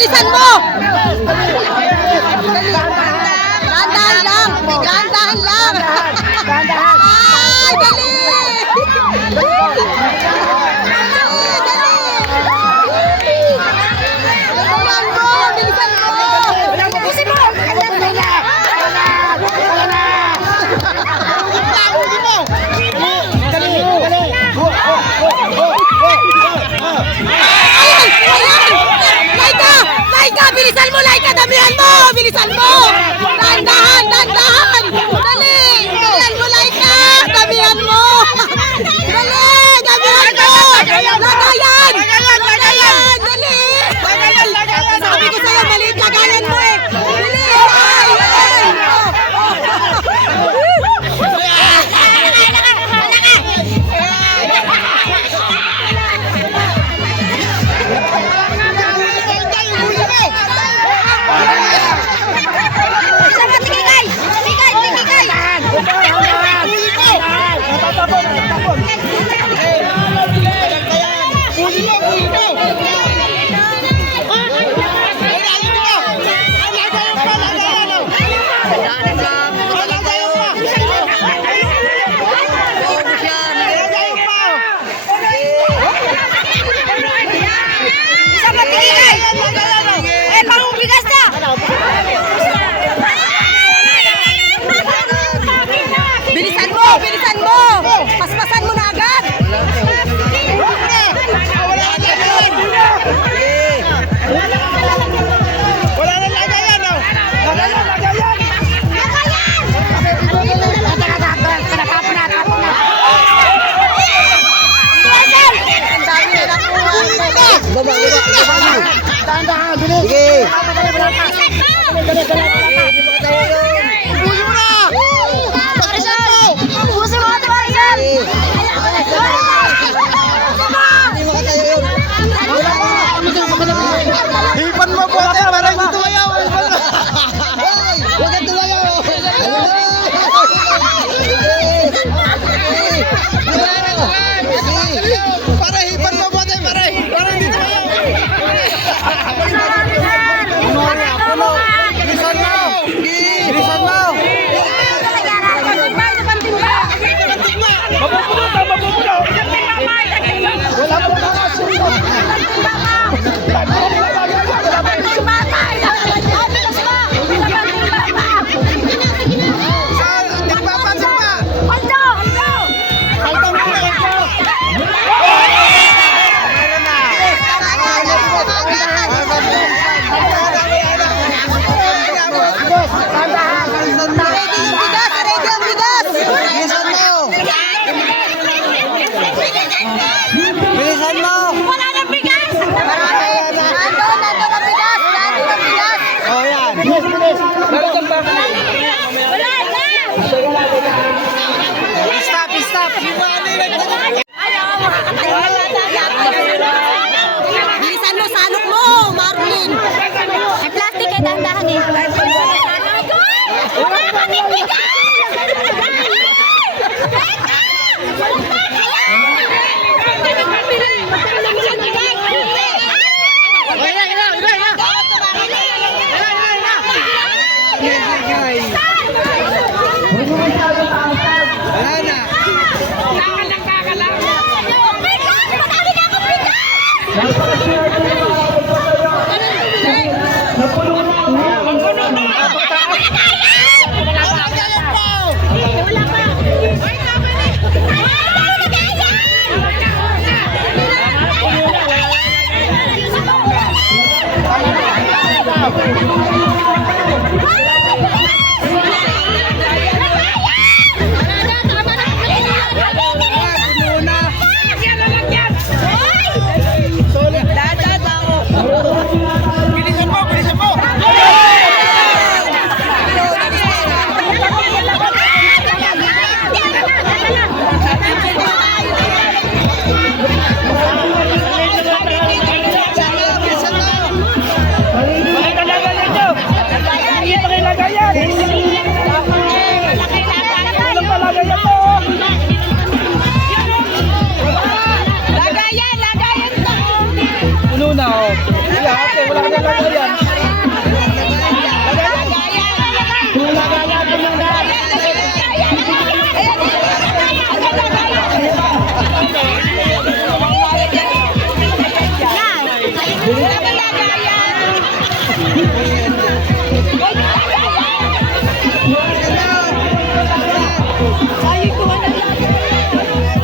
bilisan mo! Dahan-dahan lang! Dahan-dahan lang! Ay, dali! Bilisan mo, Laika! Damihan mo! Bilisan mo! Dahan-dahan! Dahan-dahan! Dali! Dalihan mo, Laika! Damihan mo! Dali! Damihan mo! Lagayan! Lagayan! Dali! Sabi ko sa'yo, maliit lagayan mo eh! Dali! Bilisan mo! Paspasan mo na agad! Wala na lagayan! Lagayan! Ang dami na nakuha! Baba! Dahan-dahan! Sige! Hipan mo po tayo para hindi tumayaw. Huwag kang tumayaw. Para hipan mo po tayo para hindi tumayaw. Bilisan mo. Bilisan mo. Mapupulot. Wala po na kasunod. Bilisan mo! Wala na bigas! Marami! Nandun ang bigas! Nandun ang bigas! Oh, yan! Wala na! Stop! Bilisan mo! Salok mo! Marlin! Ang plastic ay dahan-dahan eh! Wala kami bigas!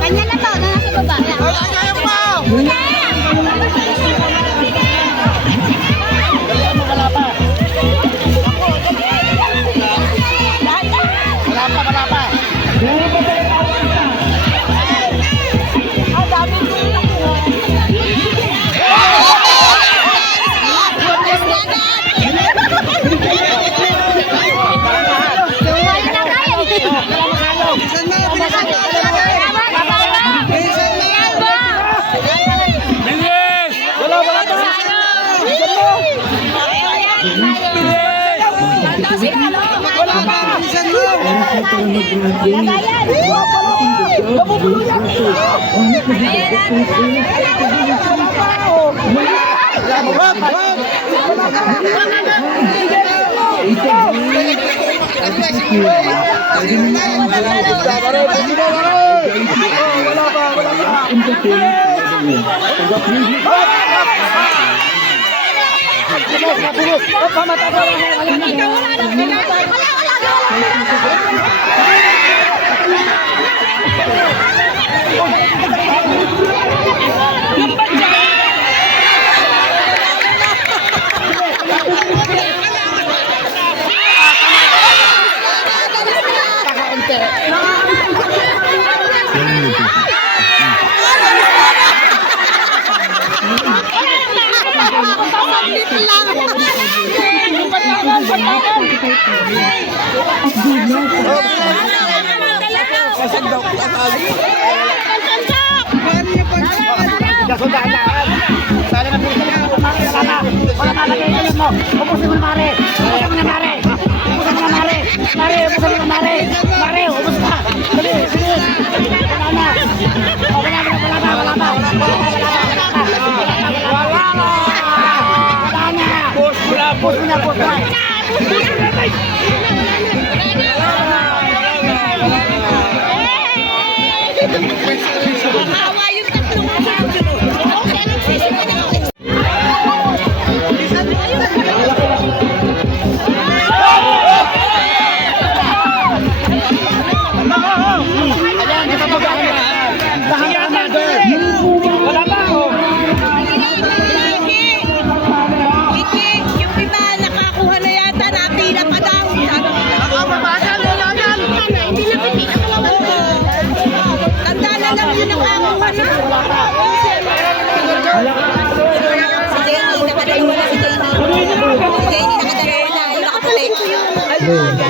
Kanya na to, na nasa baba. Kaya mo! Wala pa. Bilisan mo! Bilisan mo! Wala pa. Bilisan mo! Wala pa! Bilisan mo! Nabubulo yan!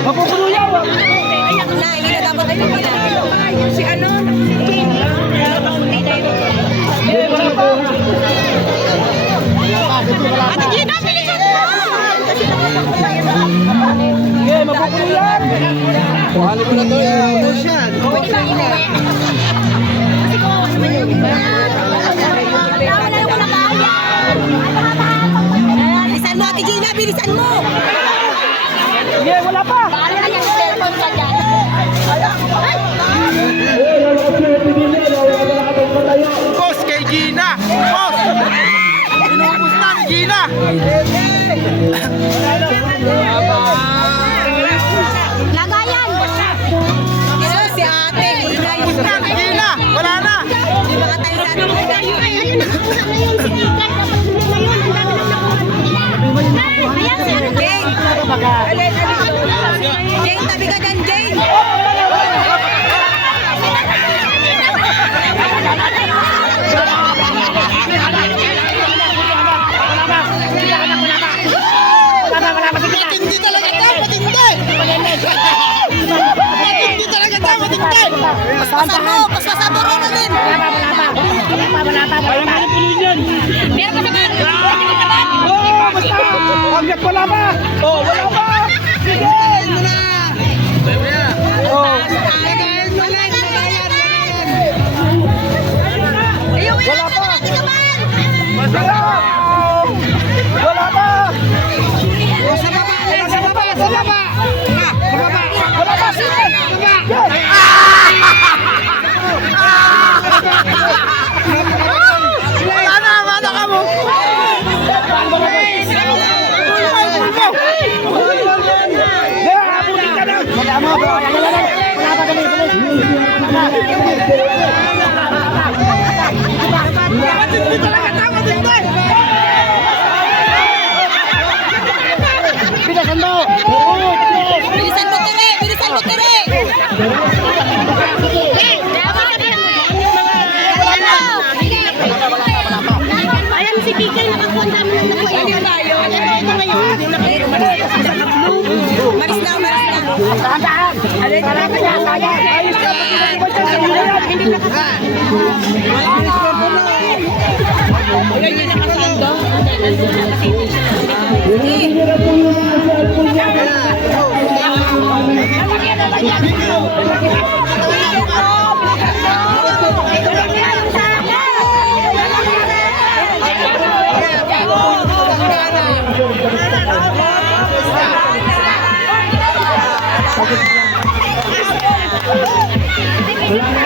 Mapupulo yan! Ayak na, hindi na dapat ay pagkila. Si ano? Ate Gina, bilisan mo! Sige, mapupulo yan! Kuhanin mo na to yan! Pwede ba ina? Kasi kung ako naman yung wala yung wala bayan! Bilisan mo, Ate Gina, bilisan mo! Sige, wala pa! Paano na yung cellphone ka dyan? Boss kay Gina! Boss! Inubos na ni Gina! Lagayan! Ito si ate! Inubos na ni Gina! Wala na! Di ba ka tayo sa ano? Ayun, nakusap na yun si Ikan. Kapag hindi na yun, ang dami nang nakuha. Ayan si ano? Jane! Jane, tabi ka dyan, Jane! Matindi talaga ito! Matindi! Matindi talaga ito! Matindi! Paspasan mo! Paspasan mo, Ronaldin! Meron ka sa mga Oh, basta! Hanggat wala pa! Oh, wala pa! Sige! Mo na! Oh! Lagayin mo lang! Ayun, Wala pa! natin naman! Wala! Wala pa! Oh, sa baba! Sa baba! Sa baba! Sa baba! Wala pa! Sige! Sa baba! Wala na! Wala ka mo! Bilisan mo! Bilisan mo, Tere! Bilisan mo, Tere! Ayan si PK, nakakuha ang dami ng nakuha. Ito ngayon. Maris na, maris na. Hindi Wala na.